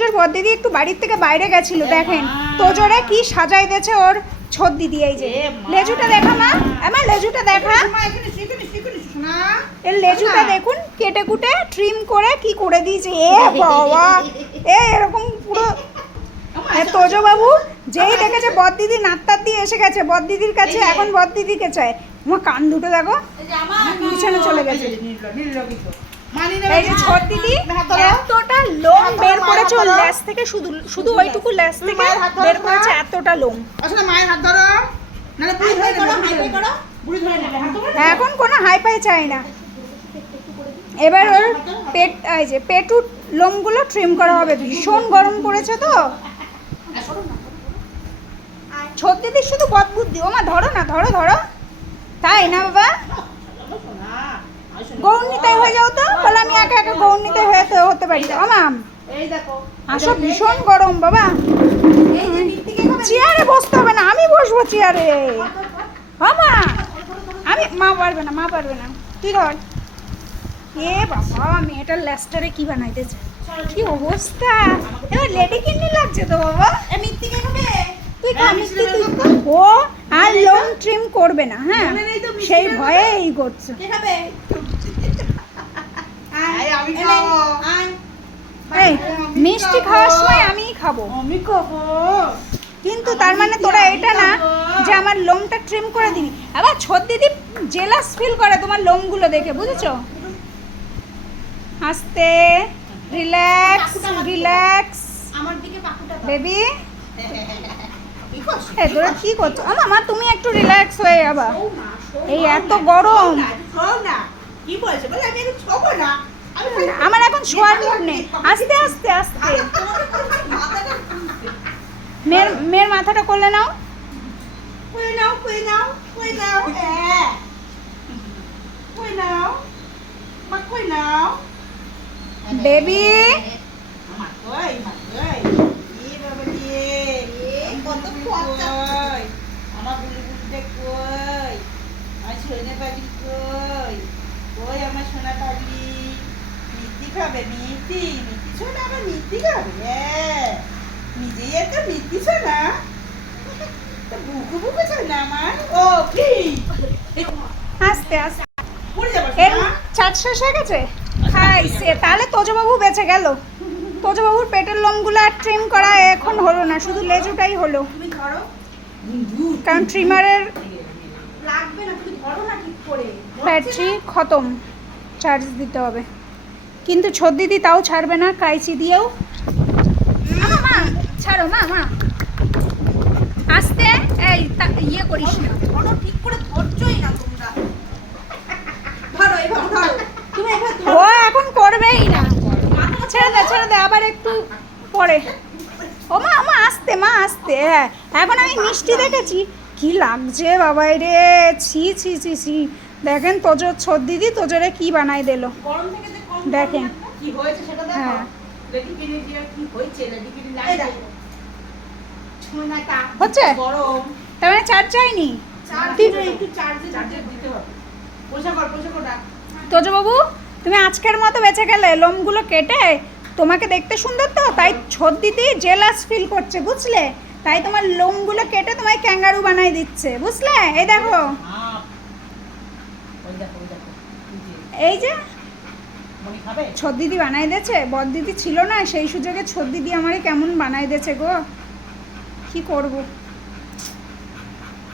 তোজোর বর দিদি একটু বাড়ির থেকে বাইরে গেছিল, দেখেন তোজোরে কি সাজাই দিয়েছে ওর ছোট দিদি। এই যে লেজুটা দেখা মা, আমার লেজুটা দেখা, এর লেজুটা দেখুন কেটে কুটে ট্রিম করে কি করে দিয়েছে। এ বাবা, এরকম পুরো। তোজো বাবু যেই দেখেছে বর দিদি নাত্তার দিয়ে এসে গেছে বর দিদির কাছে, এখন বর দিদিকে চায়। আমার কান দুটো দেখো, পিছনে চলে গেছে। এই যে ছোট দিদি এতটা লোম বের করেছে ওর লেজ থেকে, শুধু শুধু ওইটুকু লেজ থেকে বের করেছে এতটা লোম। এখন কোনো হাই ফাই চাই না। এবার ওর পেট, এই যে পেটুর লোমগুলো ট্রিম করা হবে। ভীষণ গরম পড়েছে তো ছোট দিদি শুধু বদ বুদ্ধি। ও মা ধরো না, ধরো ধরো, তাই না বাবা? গৌরনীতাই হয়ে যাও তো, বলে আমি একা একা গৌরনীতাই হতে পারি। ও মাম আসো, ভীষণ গরম বাবা। চেয়ারে বসতে হবে না, আমি বসবো চেয়ারে। মা আমি, মা পারবে না, মা পারবে না, তুই ধর। এ বাবা, মেয়েটার ল্যাস্টারে কি বানাইতেছে, কি অবস্থা। এবার লেডি কিডনি লাগছে তো বাবা। তুই ও আর লোম ট্রিম করবে না, হ্যাঁ সেই ভয়ে এই করছে। এই মিষ্টি খাওয়ার সময় আমিই খাবো, কিন্তু তার মানে তোরা এটা না যে আমার লোমটা ট্রিম করে দিবি। আবার ছোট দিদি জেলাস ফিল করে তোমার লোমগুলো দেখে, বুঝেছো? আস্তে, রিল্যাক্স রিল্যাক্স বেবি। তোরা কি করছো? মা তুমি একটু রিল্যাক্স হয়ে যাবা, এই এত গরম। আমার এখন শোয়ার মুড নেই। আস্তে আস্তে আস্তে, মেয়ের মাথাটা করলে নাও, বেবি। আস্তে আস্তে, এর চাট শেষ হয়ে গেছে, খাইছে। তাহলে তোজবাবু বেঁচে গেল। তোজবাবুর পেটের লোমগুলো আর ট্রিম করা এখন হলো না, শুধু লেজুটাই হলো, কারণ ট্রিমারের ব্যাটারি খতম, চার্জ দিতে হবে। কিন্তু ছোট দিদি তাও ছাড়বে না, কাইচি দিয়েও। মা ছাড়ো, মা মা আস্তে, এই ইয়ে করিস না, ঠিক করে ধরছই না তোমরা। ও এখন করবেই না, ছেড়ে দে আবার একটু পরে। ও মা মা আস্তে, মা আস্তে। হ্যাঁ এখন আমি মিষ্টি দেখেছি, কি লাগছে বাবাই রে, ছি ছি ছি ছি। দেখেন তোজোর ছোট দিদি তোজোরে কি বানাই দিল, দেখেন। হ্যাঁ হচ্ছে, তার মানে চার্জ চাইনি। তোজবাবু তুমি আজকের মতো বেঁচে গেলে, লোমগুলো কেটে। তোমাকে দেখতে সুন্দর তো, তাই ছোট দিদি জেলাস ফিল করছে, বুঝলে? তাই তোমার লোমগুলো কেটে তোমায় ক্যাঙ্গারু বানাই দিচ্ছে, বুঝলে? এই দেখো, এই যে ছোট দিদি বানাই দিয়েছে। বড় দিদি ছিল না, সেই সুযোগে ছোট দিদি আমারে কেমন বানাই দিয়েছে গো, কি করবো।